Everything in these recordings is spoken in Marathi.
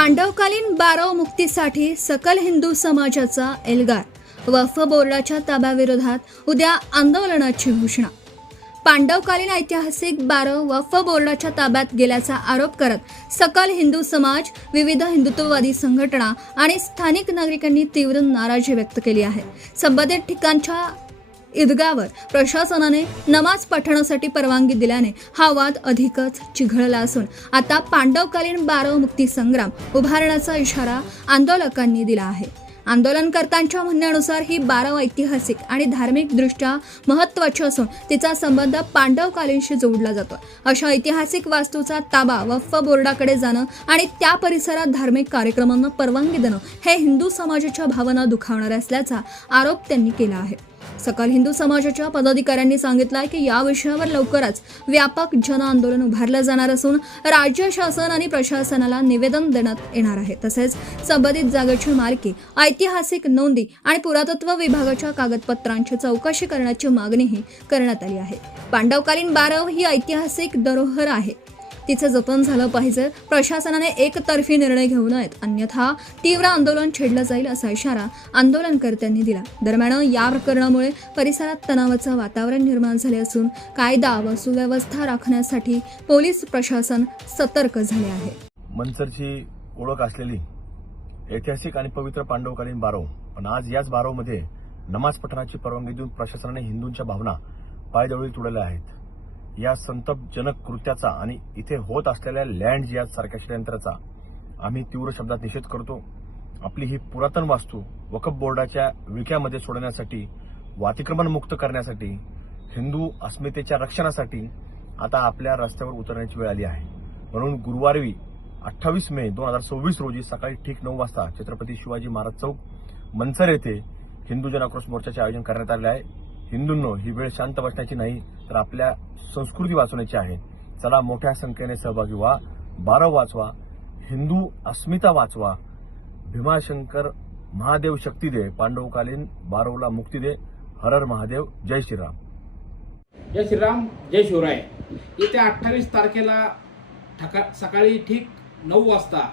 पांडवकालीन बारव मुक्तीसाठी सकल हिंदू समाजाचा एल्गार वक्फ बोर्डाच्या ताब्याविरोधात उद्या आंदोलनाची घोषणा। पांडवकालीन ऐतिहासिक बारव वक्फ बोर्डाच्या ताब्यात गेल्याचा आरोप करत सकल हिंदू समाज, विविध हिंदुत्ववादी संघटना आणि स्थानिक नागरिकांनी तीव्र नाराजी व्यक्त केली आहे। संबंधित ठिकाणच्या ईदगावर प्रशासनाने नमाज पठणासाठी परवानगी दिल्याने हा वाद अधिकच चिघळला असून आता पांडवकालीन बारव मुक्ती संग्राम उभारण्याचा इशारा आंदोलकांनी दिला आहे। आंदोलनकर्त्यांच्या म्हणण्यानुसार ही बारव ऐतिहासिक आणि धार्मिक दृष्ट्या महत्त्वाची असून तिचा संबंध पांडवकालीनशी जोडला जातो। अशा ऐतिहासिक वास्तूचा ताबा वक्फ बोर्डाकडे जाणं आणि त्या परिसरात धार्मिक कार्यक्रमांना परवानगी देणं हे हिंदू समाजाच्या भावना दुखावणारे असल्याचा आरोप त्यांनी केला आहे। सकल हिंदू समाजाच्या पदाधिकाऱ्यांनी सांगितलं की या विषयावर लवकरच व्यापक जन आंदोलन उभारलं जाणार असून राज्य शासन आणि प्रशासनाला निवेदन देण्यात येणार आहे। तसेच संबंधित जागेची मालकी, ऐतिहासिक नोंदी आणि पुरातत्व विभागाच्या कागदपत्रांची चौकशी करण्याची मागणीही करण्यात आली आहे। पांडवकालीन बारव ही ऐतिहासिक धरोहर आहे, तिचे जतन झालं पाहिजे। प्रशासनाने एकतर्फी निर्णय घेऊ नयेत, अन्यथा तीव्र आंदोलन छेडलं जाईल असा इशारा आंदोलनकर्त्यांनी दिला। दरम्यान या प्रकरणामुळे परिसरात तणावाचं वातावरण निर्माण झाले असून कायदा व सुव्यवस्था राखण्यासाठी पोलीस प्रशासन सतर्क झाले आहे। मंचरची ओळख असलेली ऐतिहासिक आणि पवित्र पांडवकालीन बारव, पण आज याच बारवमध्ये नमाज पठणाची परवानगी देऊन प्रशासनाने हिंदूंच्या भावना पायदळी तुडवल्या आहेत। या संतापजनक कृत्याचा आणि इथे होत असलेल्या लँड जिहाद सारख्या षडयंत्राचा आम्ही तीव्र शब्दात निषेध करतो। आपली ही पुरातन वास्तू वक्फ बोर्डाच्या विळख्यामध्ये सोडण्यासाठी व अतिक्रमण मुक्त करण्यासाठी, हिंदू अस्मितेच्या रक्षणासाठी आता आपल्या रस्त्यावर उतरण्याची वेळ आली आहे। म्हणून गुरुवारी 28 मे 2026 रोजी सकाळी ठीक 9 वाजता छत्रपती शिवाजी महाराज चौक मंचर येथे हिंदू जन आक्रोश मोर्चाचे आयोजन करण्यात आले आहे। हिंदूंनो, ही वेळ शांत बसण्याची नाही तर आपल्या संस्कृती वाचवण्याची आहे। चला मोठ्या संख्येने सहभागी व्हा, बारव वाचवा, हिंदू अस्मिता वाचवा। भीमाशंकर महादेव शक्ती दे, पांडवकालीन बारवला मुक्ती दे। हर हर महादेव, जय श्रीराम। जय श्रीराम, जय शिवराय। येत्या 28 तारखेला सकाळी ठीक 9 वाजता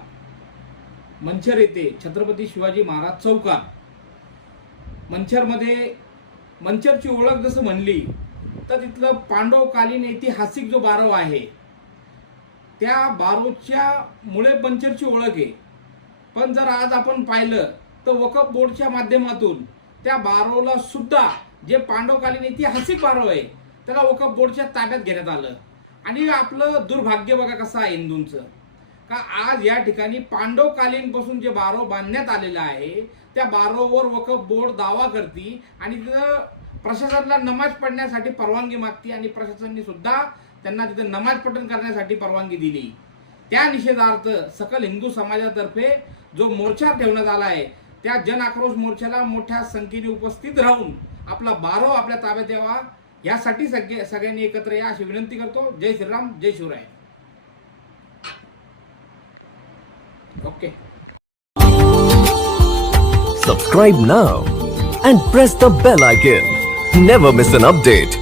मंचर येथे छत्रपती शिवाजी महाराज चौकात मंचरची ओळख जसं म्हणली तर तिथलं पांडवकालीन ऐतिहासिक जो बारव आहे त्या बारवच्या मुळे मंचरची ओळख आहे। पण जर आज आपण पाहिलं तर वक्फ बोर्डच्या माध्यमातून त्या बारवला सुद्धा जे पांडवकालीन ऐतिहासिक बारव आहे त्याला वक्फ बोर्डच्या ताब्यात घेण्यात आलं। आणि आपलं दुर्भाग्य बघा कसं आहे हिंदूंचं, का आज या ठिकाणी पांडवकालीन पासून जे बारव बांधण्यात आलेलं आहे त्या बारववर वक्फ बोर्ड दावा करते आणि तिथं प्रशासनाला नमाज पढण्यासाठी परवानगी मागते आणि प्रशासनाने सुद्धा त्यांना तिथे नमाज पठण करण्यासाठी परवानगी दिली। त्या निषेधार्थ सकल हिंदू समाजातर्फे जो मोर्चा ठेवण्यात आला आहे त्या जन आक्रोश मोर्चाला मोठ्या संख्येने उपस्थित राहून आपला बारव आपल्या ताब्यात यावा यासाठी सगळ्यांनी एकत्र या अशी विनंती करतो। जय श्रीराम, जय Shivray. Okay, subscribe now and press the bell icon. Never miss an update.